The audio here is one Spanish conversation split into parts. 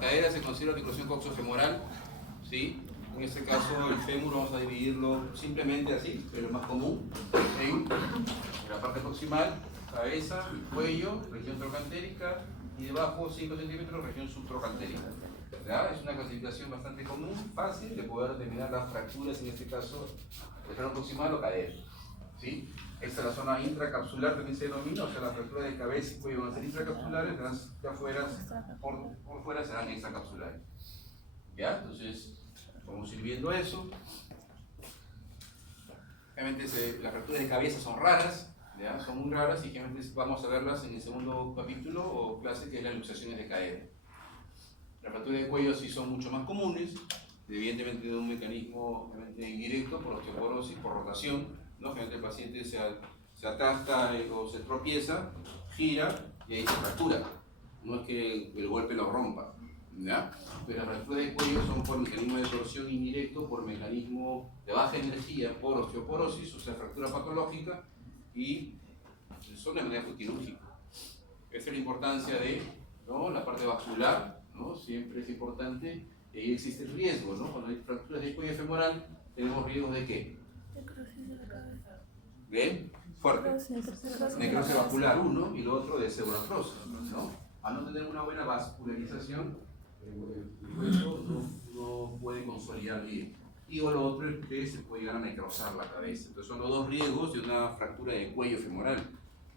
cadera se considera articulación coxofemoral, ¿sí? En este caso el fémur vamos a dividirlo simplemente así, pero es más común, en la parte proximal, cabeza, cuello, región trocantérica y debajo 5 centímetros, región subtrocantérica. ¿Ya? Es una clasificación bastante común, fácil de poder determinar las fracturas, en este caso, de freno proximal o cadera. ¿Sí? Esta es la zona intracapsular, también se denomina, o sea, las fracturas de cabeza y cuello van a ser intracapsulares, las de afuera, por fuera serán extracapsulares. ¿Ya? Entonces, vamos a ir viendo eso. Obviamente las fracturas de cabeza son raras, ¿ya? Son muy raras y generalmente vamos a verlas en el segundo capítulo o clase, que es las luxaciones de cadera. Las fracturas de cuello sí son mucho más comunes, evidentemente de un mecanismo indirecto por osteoporosis, por rotación, ¿no? Generalmente el paciente se atasca o se tropieza, gira y ahí se fractura. No es que el golpe lo rompa, ¿ya? Pero las fracturas de cuello son por mecanismo de torsión indirecto, por mecanismo de baja energía, por osteoporosis, o sea, fractura patológica, y son de manera quirúrgica. Esa es la importancia de, ¿no?, la parte vascular, ¿no? Siempre es importante, y ahí existe el riesgo, ¿no? Cuando hay fracturas de cuello femoral, tenemos riesgos de ¿qué? Necrosis de la cabeza. ¿Bien? Fuerte. Necrosis vascular, uno, y lo otro de pseudoartrosis, ¿no? Al no tener una buena vascularización, el hueso no puede consolidar bien. Y o lo otro es que se puede llegar a necrosar la cabeza. Entonces son los dos riesgos de una fractura de cuello femoral,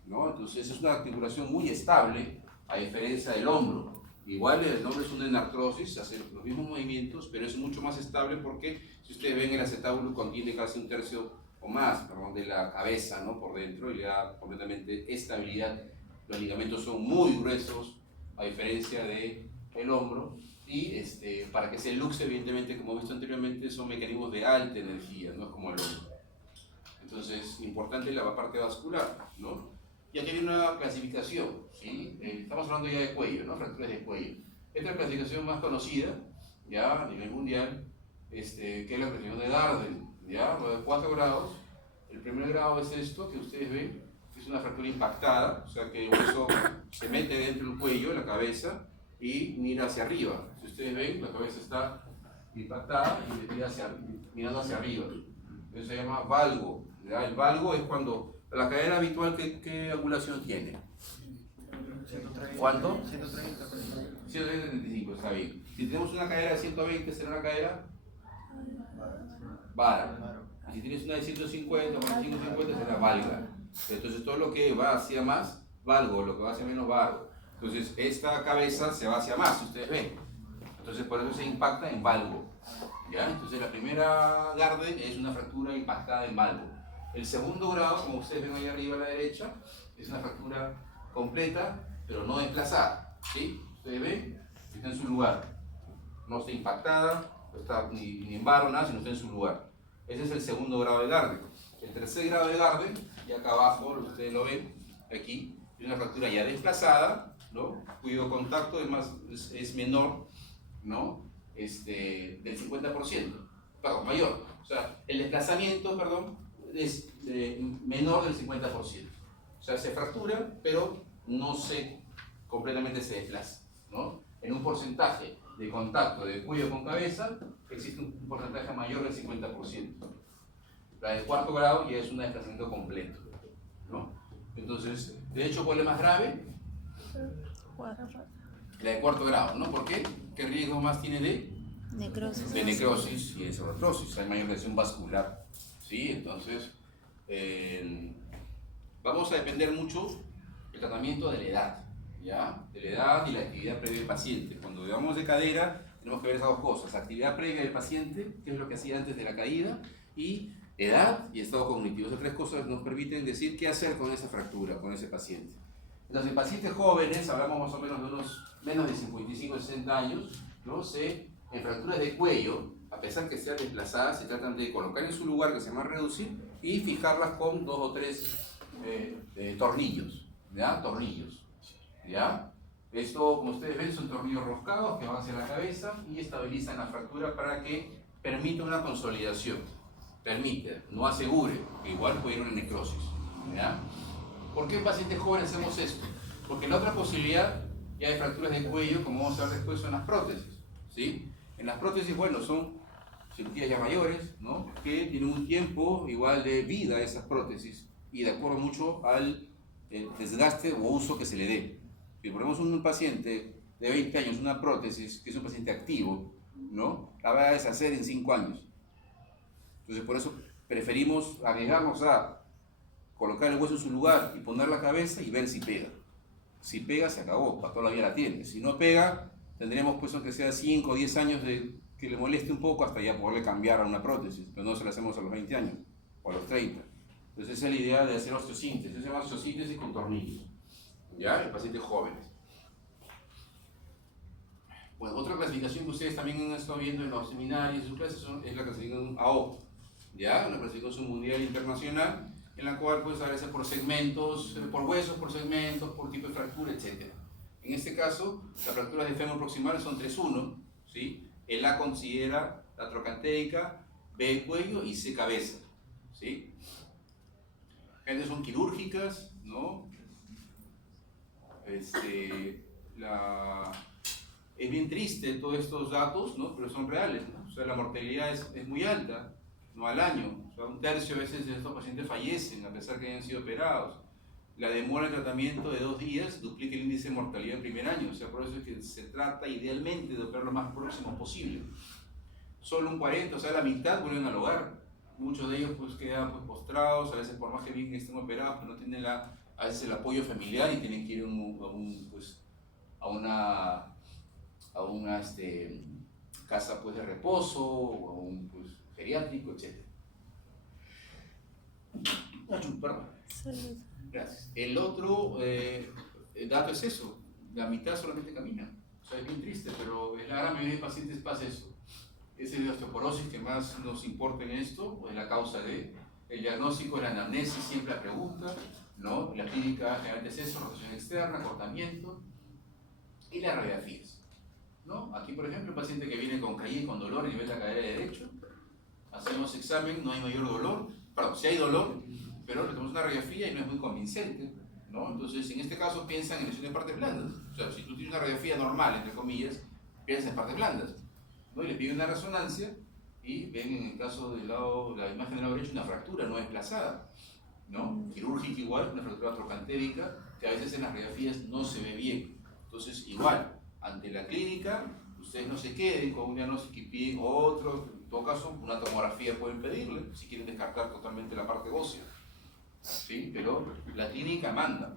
¿no? Entonces es una articulación muy estable, a diferencia del hombro. Igual el hombro es una enartrosis, hace los mismos movimientos, pero es mucho más estable porque, si ustedes ven, el acetábulo contiene casi un tercio o más, perdón, de la cabeza, ¿no?, por dentro, y le da completamente estabilidad. Los ligamentos son muy gruesos, a diferencia del hombro, y para que se luxe, evidentemente, como he visto anteriormente, son mecanismos de alta energía, no es como el hombro. Entonces, importante la parte vascular, ¿no? Y aquí hay una clasificación, ¿sí? Estamos hablando ya de cuello, ¿no? Fracturas de cuello. Esta es la clasificación más conocida, ya a nivel mundial, que es la clasificación de Darden, ¿ya? De 4 grados. El primer grado es esto que ustedes ven, que es una fractura impactada, o sea que el hueso se mete dentro del cuello, la cabeza, y mira hacia arriba. Si ustedes ven, la cabeza está impactada y mira mirando hacia arriba. Eso se llama valgo, ¿ya? El valgo es cuando la cadera habitual, ¿qué angulación tiene? 130. ¿Cuánto? 130. 135, está bien. Si tenemos una cadera de 120, ¿será una cadera? Vara. Y si tienes una de 150, 45, 50, será valga. Entonces todo lo que va hacia más, valgo, lo que va hacia menos, valgo. Entonces esta cabeza se va hacia más, si ustedes ven. Entonces por eso se impacta en valgo, ¿ya? Entonces la primera Garden es una fractura impactada en valgo. El segundo grado, como ustedes ven ahí arriba a la derecha, es una fractura completa, pero no desplazada, ¿sí? Ustedes ven, está en su lugar. No está impactada, no está ni en barro, nada, sino está en su lugar. Ese es el segundo grado de Garden. El tercer grado de Garden, y acá abajo, ustedes lo ven, aquí, es una fractura ya desplazada, ¿no?, cuyo contacto es menor, ¿no?, del 50%, perdón, mayor. O sea, el desplazamiento, perdón, es menor del 50%. O sea, se fractura, pero no completamente se desplaza, ¿no? En un porcentaje de contacto de cuello con cabeza, existe un porcentaje mayor del 50%. La de cuarto grado ya es un desplazamiento completo, ¿no? Entonces, de hecho, ¿cuál es más grave? La de cuarto grado, ¿no? ¿Por qué? ¿Qué riesgo más tiene de Necrosis. de necrosis y de pseudoartrosis? Hay mayor lesión vascular, ¿sí? Entonces, vamos a depender mucho del tratamiento de la edad, ¿ya? De la edad y la actividad previa del paciente. Cuando hablamos de cadera, tenemos que ver esas dos cosas: actividad previa del paciente, que es lo que hacía antes de la caída, y edad y estado cognitivo. Esas tres cosas nos permiten decir qué hacer con esa fractura, con ese paciente. Entonces, en pacientes jóvenes, hablamos más o menos de unos menos de 55 o 60 años, ¿no? En fracturas de cuello, a pesar que sean desplazadas, se tratan de colocar en su lugar, que se llama reducir, y fijarlas con 2 o 3 tornillos, ¿ya? Tornillos, ¿ya? Esto, como ustedes ven, son tornillos roscados que van hacia la cabeza y estabilizan la fractura para que permita una consolidación. Permite, no asegure, que igual puede ir una necrosis, ¿ya? ¿Por qué en pacientes jóvenes hacemos esto? Porque la otra posibilidad, Ya hay fracturas de cuello, como vamos a ver después, son las prótesis, ¿sí? En las prótesis, bueno, son cirugías ya mayores, ¿no? Que tienen un tiempo igual de vida esas prótesis y de acuerdo mucho al desgaste o uso que se le dé. Si ponemos un paciente de 20 años una prótesis, que es un paciente activo, ¿no? La va a deshacer en 5 años. Entonces, por eso preferimos arriesgarnos a colocar el hueso en su lugar y poner la cabeza y ver si pega. Si pega, se acabó, para toda la vida la tiene. Si no pega, tendremos pues aunque sea 5 o 10 años de que le moleste un poco hasta ya poderle cambiar a una prótesis, pero no se la hacemos a los 20 años o a los 30. Entonces esa es la idea de hacer osteosíntesis, se llama osteosíntesis con tornillos, ¿ya? En pacientes jóvenes. Bueno, otra clasificación que ustedes también han estado viendo en los seminarios y sus clases es la clasificación AO, ¿ya? Una clasificación mundial internacional en la cual pues a veces por segmentos, por huesos, por segmentos, por tipo de fractura, etc. En este caso, las fracturas de fémur proximal son 3-1, ¿sí? El A considera la trocantérica, B el cuello y C cabeza, ¿sí? Generalmente son quirúrgicas, ¿no? Es bien triste todos estos datos, ¿no? Pero son reales, ¿no? O sea, la mortalidad es muy alta, no al año. O sea, 1/3 a veces de estos pacientes fallecen a pesar que hayan sido operados. La demora de tratamiento de 2 días duplica el índice de mortalidad en primer año. O sea, por eso es que se trata idealmente de operar lo más próximo posible. Solo un 40, o sea, la mitad vuelven al hogar. Muchos de ellos pues quedan pues, postrados, a veces por más que bien estén operados, pues no tienen a veces el apoyo familiar y tienen que ir a una casa pues, de reposo o a un pues, geriátrico, etc. Perdón. Salud. Gracias. El otro dato es eso, la mitad solamente camina. O sea, es bien triste, pero en la gran mayoría de pacientes pasa eso. Es el de osteoporosis que más nos importa en esto, o es la causa de. El diagnóstico, la anamnesis, siempre la pregunta, ¿no? La clínica generalmente es eso, rotación externa, acortamiento y las radiografías, ¿no? Aquí, por ejemplo, un paciente que viene con caída y con dolor a nivel de la cadera derecho, hacemos examen, no hay mayor dolor, perdón, sí hay dolor, pero le tomamos una radiografía y no es muy convincente, ¿no? Entonces, en este caso piensan en lesión de partes blandas. O sea, si tú tienes una radiografía normal, entre comillas, piensas en partes blandas, ¿no? Y le piden una resonancia y ven en el caso del lado, la imagen del lado derecho, una fractura no desplazada, ¿no? Quirúrgica igual, una fractura trocantérica, que a veces en las radiografías no se ve bien. Entonces, igual, ante la clínica, ustedes no se queden con un diagnóstico y piden otro, en todo caso, una tomografía pueden pedirle, si quieren descartar totalmente la parte ósea. ¿Sí? Pero la clínica manda.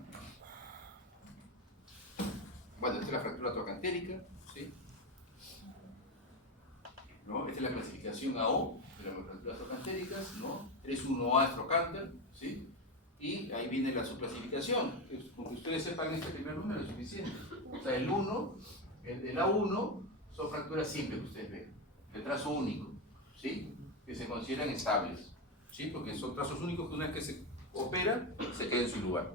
Bueno, esta es la fractura trocantérica, ¿sí? ¿No? Esta es la clasificación AO de las fracturas trocantéricas, ¿no? 3-1A es trocánter, ¿sí? Y ahí viene la subclasificación. Con que ustedes sepan este primer número es suficiente. O sea, el A1 son fracturas simples que ustedes ven, de trazo único, ¿sí? Que se consideran estables, ¿sí? Porque son trazos únicos que una vez que se opera, se queda en su lugar.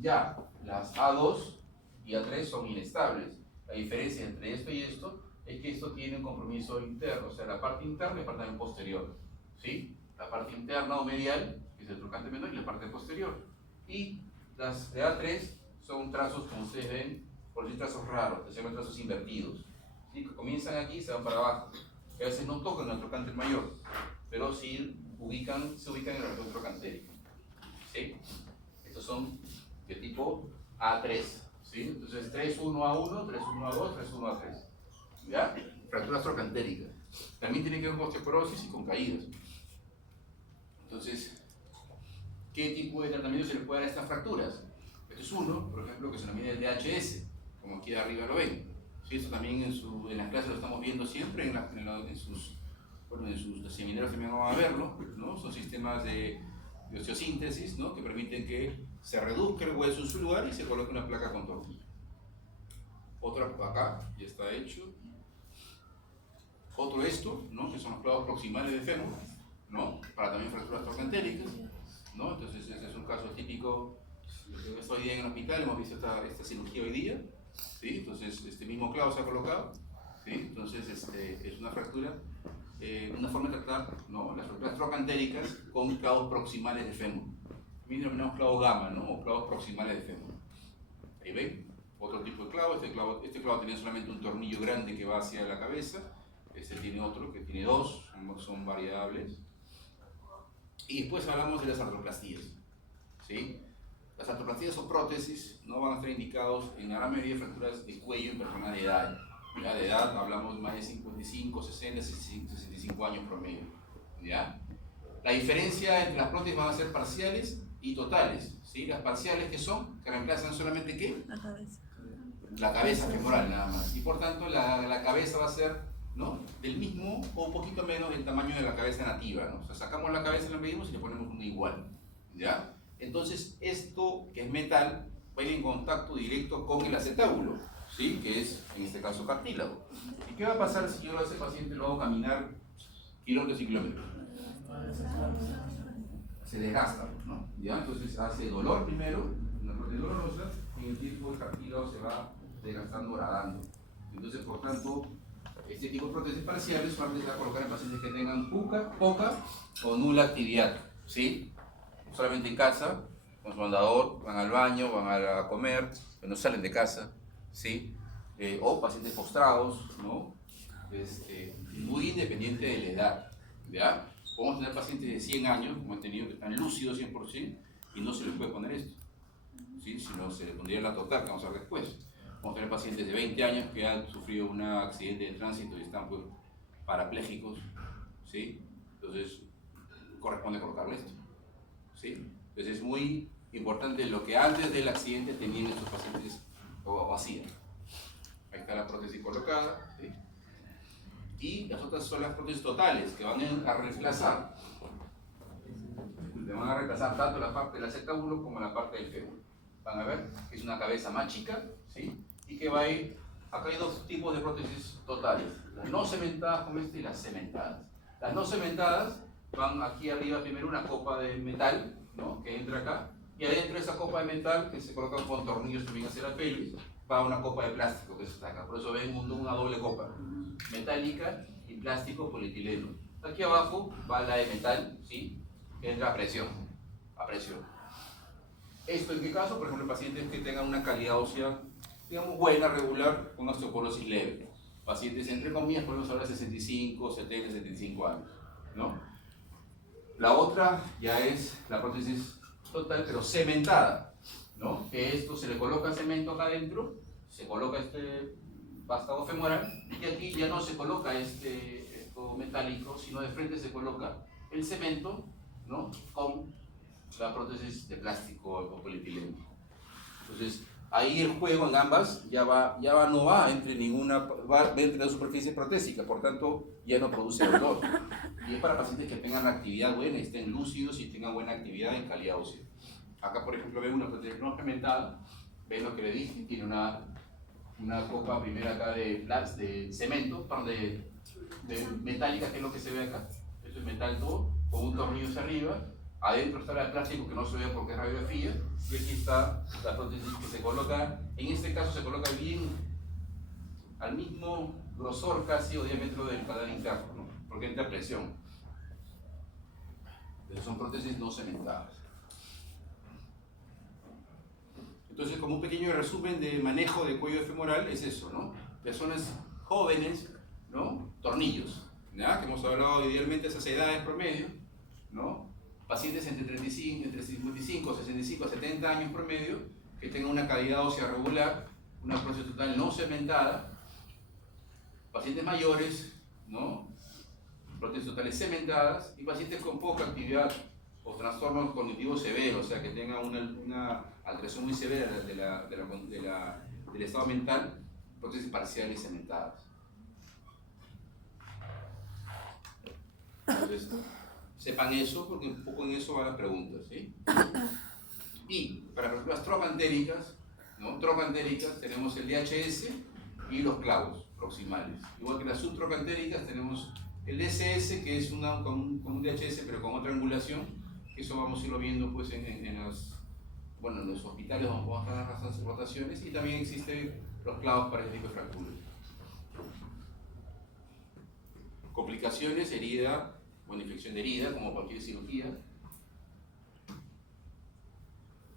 Ya, las A2 y A3 son inestables. La diferencia entre esto y esto es que esto tiene un compromiso interno, o sea, la parte interna y la parte también posterior, ¿sí? La parte interna o medial, que es el trocante menor, y la parte posterior. Y las de A3 son trazos, como ustedes ven, por decir trazos raros, que se llaman trazos invertidos, ¿sí? Que comienzan aquí y se van para abajo. Que a veces no tocan el trocante mayor, pero sí se ubican en la región trocantérica, ¿sí? Estos son de tipo A3, ¿sí? Entonces 3-1A1, 3-1A2, 3-1A3, ¿ya? Fracturas trocantéricas. También tienen que ver con osteoporosis y con caídas. Entonces, ¿qué tipo de tratamiento se le puede dar a estas fracturas? Este es uno, por ejemplo, que se denomina el DHS, como aquí de arriba lo ven. ¿Sí? Esto también en las clases lo estamos viendo siempre, en sus seminarios también van a verlo, ¿no? Son sistemas de osteosíntesis, ¿no? Que permiten que se reduzca el hueso en su lugar y se coloque una placa con tornillo. Otro acá, ya está hecho. Otro esto, ¿no? Que son los clavos proximales de fémur, ¿no? Para también fracturas trocantéricas, ¿no? Entonces este es un caso típico. Hoy día en el hospital hemos visto esta cirugía hoy día, ¿sí? Entonces este mismo clavo se ha colocado, ¿sí? Entonces es una fractura, una forma de tratar, ¿no? Las fracturas trocantéricas con clavos proximales de fémur. También denominamos clavos gamma, ¿no? O clavos proximales de fémur. Ahí ven, otro este clavo tiene solamente un tornillo grande que va hacia la cabeza, este tiene otro que tiene dos, son variables. Y después hablamos de las artroplastías, ¿sí? Las artroplastías son prótesis, no van a estar indicados en la gran mayoría de fracturas de cuello en personas de edad. Ya de edad hablamos más de 55, 60, 65 años promedio, ¿ya? La diferencia entre las prótesis van a ser parciales y totales, ¿sí? Las parciales, ¿qué son? Que reemplazan solamente ¿qué? La cabeza. La cabeza femoral nada más, y por tanto la cabeza va a ser, ¿no?, del mismo o un poquito menos del tamaño de la cabeza nativa, ¿no? O sea, sacamos la cabeza, la medimos y le ponemos una igual, ¿ya? Entonces esto que es metal va a ir en contacto directo con el acetábulo, ¿sí?, que es en este caso cartílago. ¿Y qué va a pasar si yo a ese paciente lo hago caminar kilómetros y kilómetros? Se desgasta, ¿no? ¿Ya? Entonces hace dolor primero, una parte dolorosa, y en el tiempo el cartílago se va desgastando, horadando. Entonces, por tanto, este tipo de prótesis parciales solamente se va a colocar en pacientes que tengan poca o nula actividad, ¿sí? Solamente en casa, con su andador, van al baño, van a comer, pero no salen de casa, ¿sí? O pacientes postrados, ¿no? Muy independiente de la edad, ¿ya? Podemos tener pacientes de 100 años, como han tenido, que están lúcidos 100%, y no se les puede poner esto, ¿sí? Sino se les pondría la total, que vamos a ver después. Vamos a tener pacientes de 20 años que han sufrido un accidente de tránsito y están pues, parapléjicos, ¿sí? Entonces, corresponde colocarle esto, ¿sí? Entonces es muy importante lo que antes del accidente tenían estos pacientes o hacían. Ahí está la prótesis colocada, ¿sí? Y las otras son las prótesis totales, que van a reemplazar tanto la parte del acetábulo como la parte del fémur. Van a ver que es una cabeza más chica, ¿sí? Y que va a ir, acá hay dos tipos de prótesis totales, las no cementadas como y las cementadas. Las no cementadas van aquí arriba primero una copa de metal, ¿no?, que entra acá, y adentro de esa copa de metal, que se colocan con tornillos también hacia la pelvis, va una copa de plástico que está acá. Por eso ven una doble copa, metálica y plástico polietileno. Aquí abajo va la de metal, ¿sí?, que entra a presión. ¿Esto en qué caso? Por ejemplo, pacientes que tengan una calidad ósea, digamos, buena, regular, con osteoporosis leve. Pacientes, entre comillas, podemos hablar de 65, 70, 75 años, ¿no? La otra ya es la prótesis total, pero cementada, ¿no? Que esto se le coloca cemento acá adentro, se coloca este vástago femoral, y aquí ya no se coloca esto metálico, sino de frente se coloca el cemento, ¿no?, con la prótesis de plástico o polietileno. Entonces, ahí el juego en ambas no va entre entre la superficie protésica, por tanto ya no produce dolor. Y es para pacientes que tengan actividad buena, estén lúcidos y tengan buena actividad en calidad ósea. Acá, por ejemplo, ven una prótesis no cementada, ven lo que le dije, tiene una copa primera acá de cemento, de metálica, que es lo que se ve acá. Esto es metal todo, con un tornillo hacia arriba. Adentro está la de plástico que no se ve porque es radiografía, y aquí está la prótesis que se coloca, en este caso se coloca bien al mismo grosor casi o diámetro del canal interno, ¿no?, porque entra presión. Pero son prótesis no cementadas. Entonces, como un pequeño resumen de manejo de cuello femoral es eso, ¿no? Personas jóvenes, ¿no?, tornillos, ¿ya?, que hemos hablado idealmente de esas edades promedio, ¿no? Pacientes entre 55, 65 a 70 años promedio, que tengan una calidad ósea regular, una prótesis total no cementada. Pacientes mayores, ¿no?, prótesis totales cementadas, y pacientes con poca actividad o trastornos cognitivos severos, o sea, que tengan una alteración muy severa del estado mental, prótesis parciales cementadas. Entonces, sepan eso, porque un poco en eso van las preguntas, ¿sí? Y para las trocantéricas, ¿no?, trocantéricas tenemos el DHS y los clavos proximales. Igual que las subtrocantéricas tenemos el DSS, que es con un DHS pero con otra angulación, que eso vamos a irlo viendo pues en los hospitales donde vamos a hacer las rotaciones, y también existen los clavos para este tipo de fracturas. Complicaciones, herida, infección de herida, como cualquier cirugía,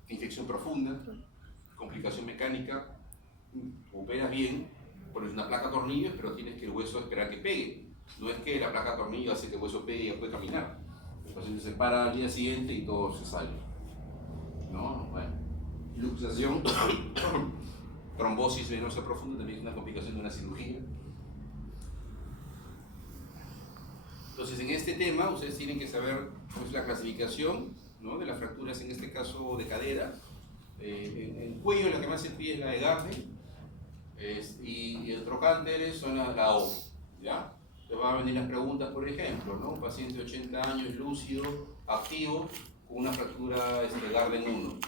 infección profunda, complicación mecánica, operas bien, pones una placa tornillos, pero tienes que el hueso esperar que pegue. No es que la placa tornillo hace que el hueso pegue y ya puede caminar. El paciente se para al día siguiente y todo se sale. ¿No? Bueno. Luxación, trombosis venosa profunda también es una complicación de una cirugía. Entonces, en este tema, ustedes tienen que saber cómo es la clasificación, ¿no?, de las fracturas, en este caso de cadera. En el cuello la que más se pide es la de Gardner, y el trocánteres son la O, ¿ya? Te van a venir las preguntas, por ejemplo, ¿no? Un paciente de 80 años, lúcido, activo, con una fractura Gardner 1.